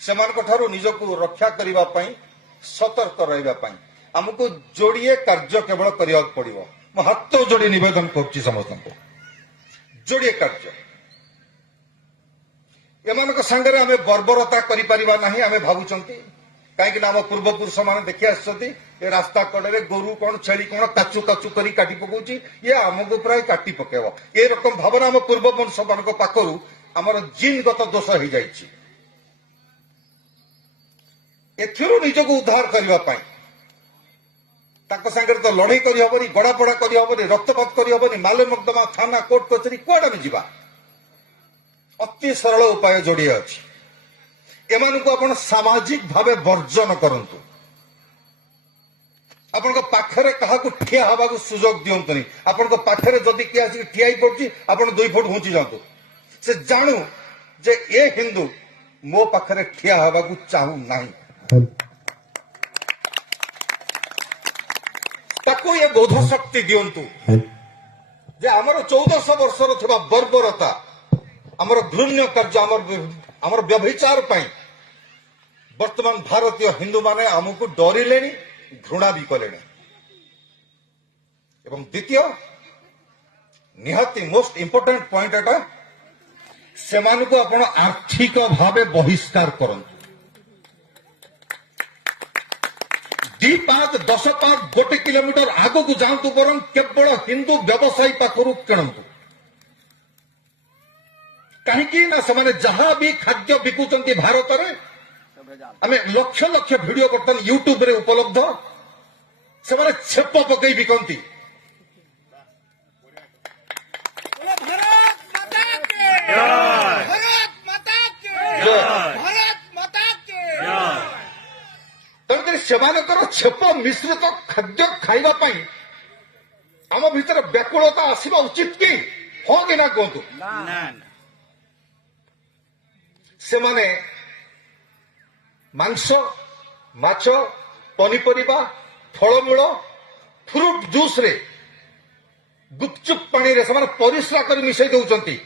ସେମାନଙ୍କ ଠାରୁ ନିଜକୁ ରକ୍ଷା କରିବା ପାଇଁ ସତର୍କ ରହିବା ପାଇଁ ଆମକୁ ଯୋଡ଼ିଏ କାର୍ଯ୍ୟ କେବଳ କରିବାକୁ ପଡିବ। ମୁଁ ହାତ ଯୋଡ଼ି ନିବେଦନ କରୁଛି ସମସ୍ତଙ୍କୁ, ଯୋଡ଼ିଏ କାର୍ଯ୍ୟ। ଏମାନଙ୍କ ସାଙ୍ଗରେ ଆମେ ବର୍ବରତା କରିପାରିବା ନାହିଁ ଆମେ ଭାବୁଛନ୍ତି, କାହିଁକି ନା ଆମ ପୂର୍ବପୁରୁଷ ମାନେ ଦେଖି ଆସିଛନ୍ତି ଏ ରାସ୍ତା କଡ଼ରେ ଗୋରୁ କଣ ଛେଳି କଣ କାଚୁ କାଚୁ କରି କାଟି ପକଉଛି, ଇଏ ଆମକୁ ପ୍ରାୟ କାଟି ପକେଇବ, ଏରକମ ଭାବନା ଆମ ପୂର୍ବପୁରୁଷ ମାନଙ୍କ ପାଖରୁ ଆମର ଜିନ୍‌ଗତ ଦୋଷ ହେଇଯାଇଛି। ଏଥିରୁ ନିଜକୁ ଉଦ୍ଧାର କରିବା ପାଇଁ ତାଙ୍କ ସାଙ୍ଗରେ ତ ଲଢେଇ କରିହବନି, ଗଡାପଡା କରିହବନି, ରକ୍ତପାତ କରିହବନି, ମାଲ୍ୟ ମକଦ୍ଦମା, ଥାନା, କୋର୍ଟ କଚେରୀ କୁଆଡେ ଆମେ ଯିବା? ଅତି ସରଳ ଉପାୟ ଯୋଡ଼ିଏ ଅଛି। ଏମାନଙ୍କୁ ଆପଣ ସାମାଜିକ ଭାବେ ବର୍ଜନ କରନ୍ତୁ। ଆପଣଙ୍କ ପାଖରେ କାହାକୁ ଠିଆ ହେବାକୁ ସୁଯୋଗ ଦିଅନ୍ତୁନି। ଆପଣଙ୍କ ପାଖରେ ଯଦି କିଏ ଆସିକି ଠିଆ ହେଇ ପଡୁଛି ଆପଣ 2 ଫୁଟ ଘୁଞ୍ଚି ଯାଆନ୍ତୁ। ସେ ଜାଣୁ ଯେ ଏ ହିନ୍ଦୁ ମୋ ପାଖରେ ଠିଆ ହେବାକୁ ଚାହୁଁ ନାହିଁ। ତାକୁ ଏ ବୋଧ ଶକ୍ତି ଦିଅନ୍ତୁ ଯେ ଆମର 1400 ବର୍ଷର ଥିବା ବର୍ବରତା, ଆମର ଘୃଣ୍ୟ କାର୍ଯ୍ୟ, ଆମର ବ୍ୟଭିଚାର ପାଇଁ ବର୍ତ୍ତମାନ ଭାରତୀୟ ହିନ୍ଦୁମାନେ ଆମକୁ ଡରିଲେଣି, ଘୃଣା ବି କଲେଣି। ଏବଂ ଦ୍ୱିତୀୟ ନିହାତି ମୋଷ୍ଟ ଇମ୍ପୋର୍ଟାଣ୍ଟ ପଏଣ୍ଟ ଏଟା, ସେମାନଙ୍କୁ ଆପଣ ଆର୍ଥିକ ଭାବେ ବହିଷ୍କାର କରନ୍ତୁ। 2 ପାଦ 10 ପାଦ 1 କିଲୋମିଟର ଆଗକୁ ଯାଆନ୍ତୁ, ବରଂ କେବଳ ହିନ୍ଦୁ ବ୍ୟବସାୟୀ ପାଖରୁ କିଣନ୍ତୁ। କାହିଁକି ନା ସେମାନେ ଯାହା ବି ଖାଦ୍ୟ ବିକୁଛନ୍ତି ଭାରତରେ, ଆମେ ଲକ୍ଷ ଲକ୍ଷ ଭିଡିଓ ବର୍ତ୍ତମାନ ୟୁଟ୍ୟୁବରେ ଉପଲବ୍ଧ, ସେମାନେ ଛେପ ପକେଇ ବିକନ୍ତି। ତେଣୁକରି ସେମାନଙ୍କର ଛେପ ମିଶ୍ରିତ ଖାଦ୍ୟ ଖାଇବା ପାଇଁ ଆମ ଭିତରେ ବ୍ୟାକୁଳତା ଆସିବା ଉଚିତ କି? ହଁ କି ନା କୁହନ୍ତୁ? ସେମାନେ ମାଂସ, ମାଛ, ପନିପରିବା, ଫଳମୂଳ, ଫ୍ରୁଟ ଜୁସ୍ରେ, ଗୁପଚୁପ ପାଣିରେ ସେମାନେ ପରିସ୍ରା କରି ମିଶାଇ ଦେଉଛନ୍ତି।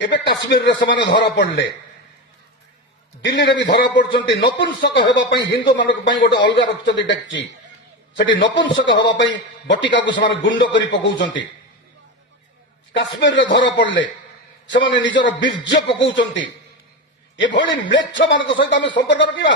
ଏବେ କାଶ୍ମୀରରେ ସେମାନେ ଧରା ପଡ଼ିଲେ, ଦିଲ୍ଲୀରେ ବି ଧରା ପଡୁଛନ୍ତି। ନପୁଂସକ ହେବା ପାଇଁ ହିନ୍ଦୁମାନଙ୍କ ପାଇଁ ଗୋଟେ ଅଲଗା ରଖିଛନ୍ତି ଡେକ୍ଚି, ସେଠି ନପୁଂସକ ହେବା ପାଇଁ ବଟିକାକୁ ସେମାନେ ଗୁଣ୍ଡ କରି ପକାଉଛନ୍ତି। କାଶ୍ମୀରରେ ଧରା ପଡ଼ିଲେ ସେମାନେ ନିଜର ବୀର୍ଯ୍ୟ ପକାଉଛନ୍ତି। ଏଭଳି ମ୍ଲେଚ୍ଛ ମାନଙ୍କ ସହିତ ଆମେ ସମ୍ପର୍କ ରଖିବା?